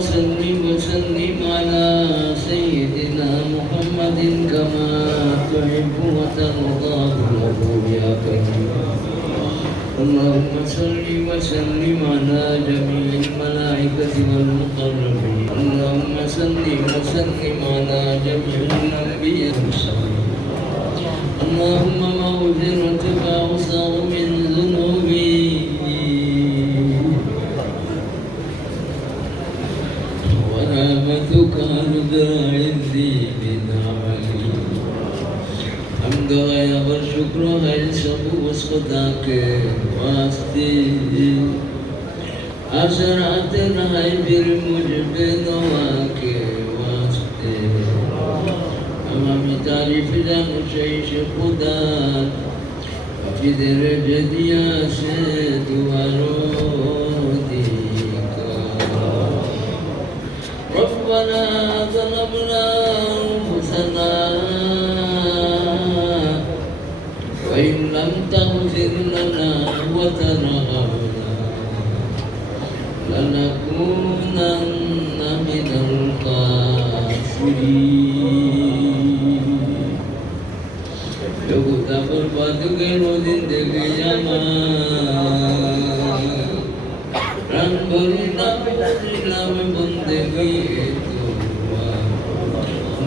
صل وسلم على سيدنا محمد كما تحب وترضى. له يا كريم اللهم صل وسلم على جميع الملائكة والمقربين. اللهم صل وسلم على جميع الأنبياء. والمرسلين اللهم ورحمتك أرضى عندي من عملي حمد غير والشكر غير سبو صداك واسطي أسرعت رهي بالمجب نواك واسطي أمامي تعرف ذا شيش خدا في درجة يا سيد وروديك ربنا ظلمنا أنفسنا وإن لم تغفر لنا وترحمنا لنكونن من الخاسرين لو تبر بدل زندگی جمال رنگ برینا برینا میں بندگی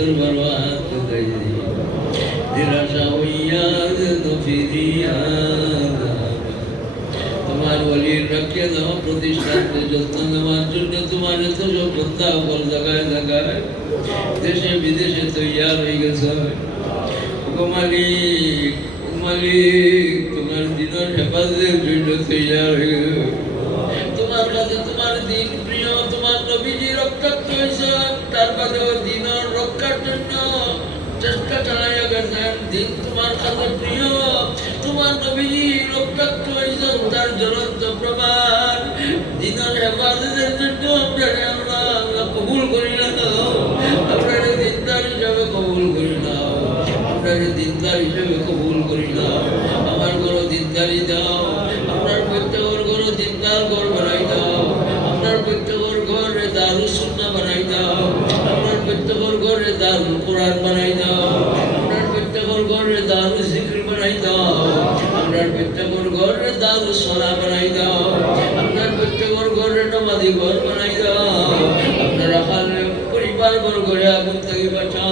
দিই নিরাশা হইয়া নফিরিয়া তোমার বলির রাখিয়া দেওয়া প্রতিষ্ঠানকে যত্ন নেওয়ার জন্য তোমার এত বন্ধা বল জায়গায় জায়গায় দেশে বিদেশে তৈয়ার হয়ে গেছে মালিক মালিক তোমার দিনের হেফাজতের জন্য তৈয়ার হয়ে গেছে তোমার কাছে তোমার দিন প্রিয়, তোমার নবীজি রক্ষার্থ হয়েছে তার বাদেও রক্ষার জন্য চেষ্টা চালাইয়া গেছেন দিন। তোমার কাছে প্রিয়। তোমার নবীজি রক্ষার্থ হয়েছেন তার জ্বলন্ত প্রমাণ দিনের হেফাজতের জন্য আপনারা আমরা আল্লাহ কবুল করি না আপনারা দিনদার হিসাবে কবুল করি না আপনারা দিনদার হিসাবে কবুল করি না আমার ঘরও দিনদারি দাও আপনার প্রত্যেকের ঘরও দিনদার ঘর বানাই দাও আপনার প্রত্যেকের ঘরে দারু সুন্না বানাই দাও আপনার প্রত্যেকের ঘরে দারুল কোরআন বানাই দাও। আপনার প্রত্যেকর ঘরে দারু জিক্র বানাই দাও। আপনার প্রত্যেকর ঘরে দারু সোনা বানাই দাও। আপনার প্রত্যেকর ঘরে নমাদি ঘর বানাই দাও। আপনার পরিবার ঘরে আগুন থেকে বাঁচাও।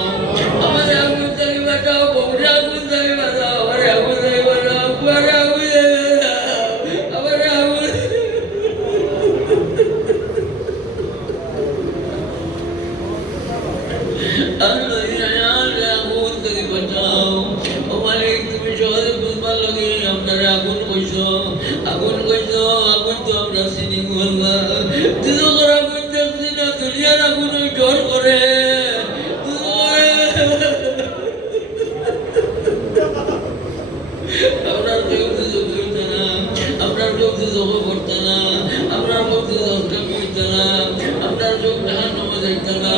করতে না, আপনার কেউ দুজক হইতে না, আপনার নামে গান না,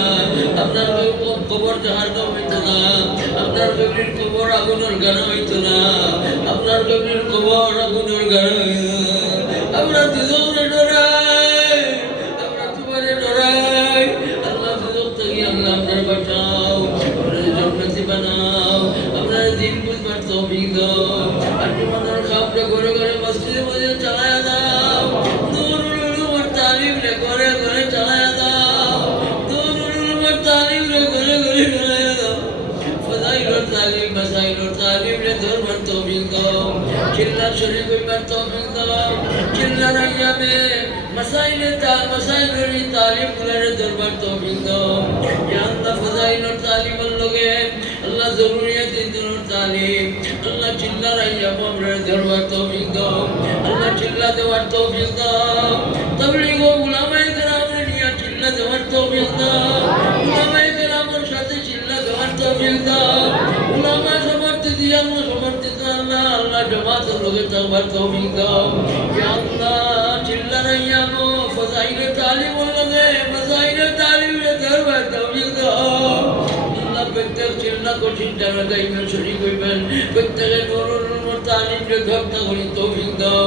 আপনার কেউ কবর জাহান নাম হইতে না, আপনার কেউরির কবর আগুনের গান হইতে আপনার কেউরির কবর আগুনের গানা হইতে ঘরে ঘরে মসজিদে মসজিদে চালায়া দাও। নুরুল উলুমের তালিম রে ঘরে ঘরে চালায়া দাও। নুরুল উলুমের তালিম রে ঘরে ঘরে চালায়া দাও। ফজাইলুর তালিম মাসাইলুর তালিম রে ধরবার তৌফিক দাও। চিল্লা শরীফ হইবার তৌফিক দাও। চিল্লা রাইয়াবে মাসাইলে তাল মাসাইলুর আল্লাহ ফজাইলুর তালিমের তালিম। আল্লাহ চিল্লা রাইয়া কবরে ধরবার তৌফিক দাও। আল্লাহ চিল্লা দেওয়ার তৌফিক দাও। তবলিগ ও উলামায়ে কেরামের নিয়া চিল্লা দেওয়ার তৌফিক দাও। উলামায়ে কেরামের সাথে চিল্লা দেওয়ার তৌফিক দাও। উলামা সমর্থিত, ইয়ামা সমর্থিত, আল্লাহ আল্লাহ জমাতের লোকে থাকবার তৌফিক দাও। আল্লাহ চিল্লা রাইয়া ফজাইলে তালিম লাগে, ফজাইল প্রত্যেক চিল্লা কঠিন টানা গাইবেন শরীর হইবেন প্রত্যেকে নুরুল তালিম ধরতে করি তৌফিক দাও।